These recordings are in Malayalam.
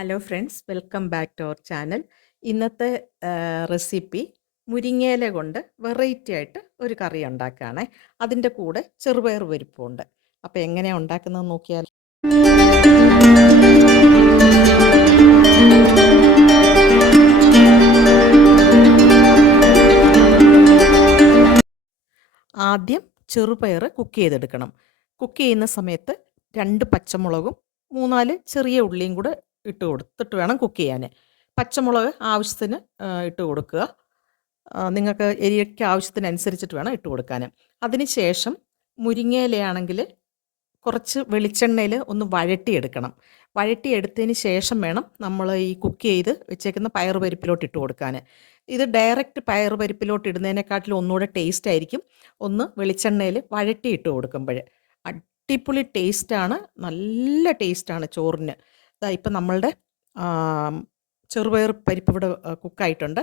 Hello friends welcome back to our channel. ഇന്നത്തെ റെസിപ്പി മുരിങ്ങയില കൊണ്ട് വെറൈറ്റി ആയിട്ട് ഒരു കറി ഉണ്ടാക്കുകയാണേ. അതിന്റെ കൂടെ ചെറുപയർ പരിപ്പുണ്ട്. അപ്പോൾ എങ്ങനെയാണ് ഉണ്ടാക്കുന്നത് നോക്കിയാൽ ആദ്യം ചെറുപയർ കുക്ക് ചെയ്തെടുക്കണം. കുക്ക് ചെയ്യുന്ന സമയത്ത് രണ്ട് പച്ചമുളകും മൂന്നാൽ ചെറിയ ഉള്ളിയും കൂടെ ഇട്ട് കൊടുത്തിട്ട് വേണം കുക്ക് ചെയ്യാൻ. പച്ചമുളക് ആവശ്യത്തിന് ഇട്ട് കൊടുക്കുക. നിങ്ങൾക്ക് എരിയൊക്കെ ആവശ്യത്തിനനുസരിച്ചിട്ട് വേണം ഇട്ട് കൊടുക്കാൻ. അതിനുശേഷം മുരിങ്ങയിലയാണെങ്കിൽ കുറച്ച് വെളിച്ചെണ്ണയിൽ ഒന്ന് വഴട്ടിയെടുക്കണം വഴട്ടിയെടുത്തതിന് ശേഷം വേണം നമ്മൾ ഈ കുക്ക് ചെയ്ത് വെച്ചേക്കുന്ന പയർ പരിപ്പിലോട്ട് ഇട്ട് കൊടുക്കാൻ. ഇത് ഡയറക്റ്റ് പയർ പരിപ്പിലോട്ട് ഇടുന്നതിനെക്കാട്ടിലും ഒന്നുകൂടെ ടേസ്റ്റ് ആയിരിക്കും. ഒന്ന് വെളിച്ചെണ്ണയിൽ വഴട്ടി ഇട്ട് കൊടുക്കുമ്പോൾ. അടിപൊളി ടേസ്റ്റാണ് നല്ല ടേസ്റ്റാണ് ചോറിന്. ഇപ്പം നമ്മളുടെ ചെറുപയർ പരിപ്പ് ഇവിടെ കുക്കായിട്ടുണ്ട്.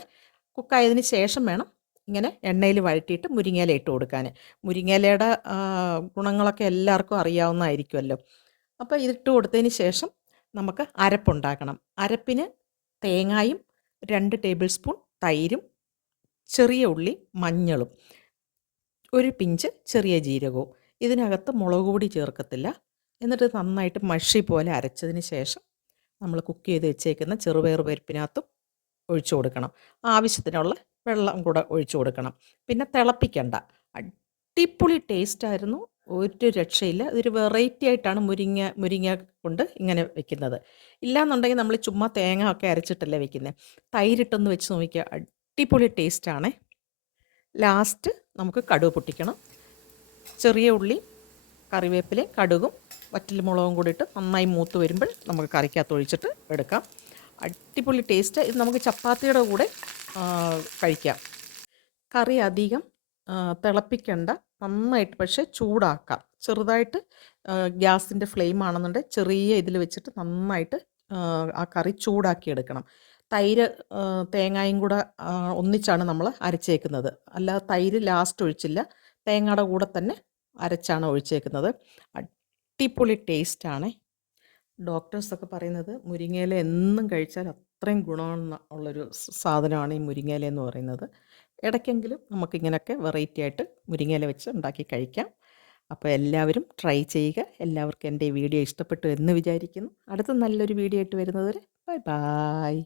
കുക്കായതിന് ശേഷം വേണം ഇങ്ങനെ എണ്ണയിൽ വഴറ്റിയിട്ട് മുരിങ്ങയില ഇട്ട് കൊടുക്കാൻ മുരിങ്ങയിലയുടെ ഗുണങ്ങളൊക്കെ എല്ലാവർക്കും അറിയാവുന്നതായിരിക്കുമല്ലോ. അപ്പോൾ ഇതിട്ട് കൊടുത്തതിന് ശേഷം നമുക്ക് അരപ്പുണ്ടാക്കണം. അരപ്പിന് തേങ്ങായും രണ്ട് ടേബിൾ സ്പൂൺ തൈരും ചെറിയ ഉള്ളി മഞ്ഞളും ഒരു പിഞ്ച് ചെറിയ ജീരകവും. ഇതിനകത്ത് മുളക് പൊടി ചേർക്കത്തില്ല. എന്നിട്ട് നന്നായിട്ട് മഷി പോലെ അരച്ചതിന് ശേഷം നമ്മൾ കുക്ക് ചെയ്ത് വെച്ചേക്കുന്ന ചെറുപയർ പരിപ്പിനകത്തും ഒഴിച്ചു കൊടുക്കണം. ആവശ്യത്തിനുള്ള വെള്ളം കൂടെ ഒഴിച്ചു കൊടുക്കണം. പിന്നെ തിളപ്പിക്കണ്ട. അടിപൊളി ടേസ്റ്റായിരുന്നു ഒരു രക്ഷയില്ല. ഇതൊരു വെറൈറ്റി ആയിട്ടാണ് മുരിങ്ങ മുരിങ്ങ കൊണ്ട് ഇങ്ങനെ വെക്കുന്നത്. ഇല്ലാന്നുണ്ടെങ്കിൽ നമ്മൾ ചുമ്മാ തേങ്ങ ഒക്കെ അരച്ചിട്ടല്ലേ വെക്കുന്നത് തൈരിട്ടൊന്ന് വെച്ച് നോക്കിക്കുക അടിപൊളി ടേസ്റ്റാണേ ലാസ്റ്റ് നമുക്ക് കടുക് പൊട്ടിക്കണം. ചെറിയ ഉള്ളി കറിവേപ്പിലയും കടുകും വറ്റൽമുളകും കൂടി ഇട്ട് നന്നായി മൂത്ത് വരുമ്പോൾ നമുക്ക് കറിക്കകത്ത് ഒഴിച്ചിട്ട് എടുക്കാം. അടിപൊളി ടേസ്റ്റ് ഇത് നമുക്ക് ചപ്പാത്തിയുടെ കൂടെ കഴിക്കാം. കറി അധികം തിളപ്പിക്കേണ്ട. നന്നായിട്ട് പക്ഷേ ചൂടാക്കാം. ചെറുതായിട്ട് ഗ്യാസിന്റെ ഫ്ലെയിം ആണെന്നുണ്ടെങ്കിൽ ചെറിയ ഇതിൽ വെച്ചിട്ട് നന്നായിട്ട് ആ, കറി ചൂടാക്കി എടുക്കണം. തൈര് തേങ്ങായും കൂടെ ഒന്നിച്ചാണ് നമ്മൾ അരച്ചേക്കുന്നത്. അല്ലാതെ തൈര് ലാസ്റ്റ് ഒഴിച്ചില്ല. തേങ്ങയുടെ കൂടെ തന്നെ അരച്ചാണ് ഒഴിച്ചേക്കുന്നത്. അടിപൊളി ടേസ്റ്റാണ്. ഡോക്ടേഴ്സൊക്കെ പറയുന്നത് മുരിങ്ങയില എന്നും കഴിച്ചാൽ അത്രയും ഗുണമെന്ന ഉള്ളൊരു സാധനമാണ് ഈ മുരിങ്ങയില എന്ന് പറയുന്നത്. ഇടയ്ക്കെങ്കിലും നമുക്കിങ്ങനെയൊക്കെ വെറൈറ്റി ആയിട്ട് മുരിങ്ങയില വെച്ച് ഉണ്ടാക്കി കഴിക്കാം. അപ്പോൾ എല്ലാവരും ട്രൈ ചെയ്യുക. എല്ലാവർക്കും എന്റെ വീഡിയോ ഇഷ്ടപ്പെട്ടു എന്ന് വിചാരിക്കുന്നു. അടുത്ത നല്ലൊരു വീഡിയോ ആയിട്ട് വരുന്നത് വരെ ബൈ. ബായ്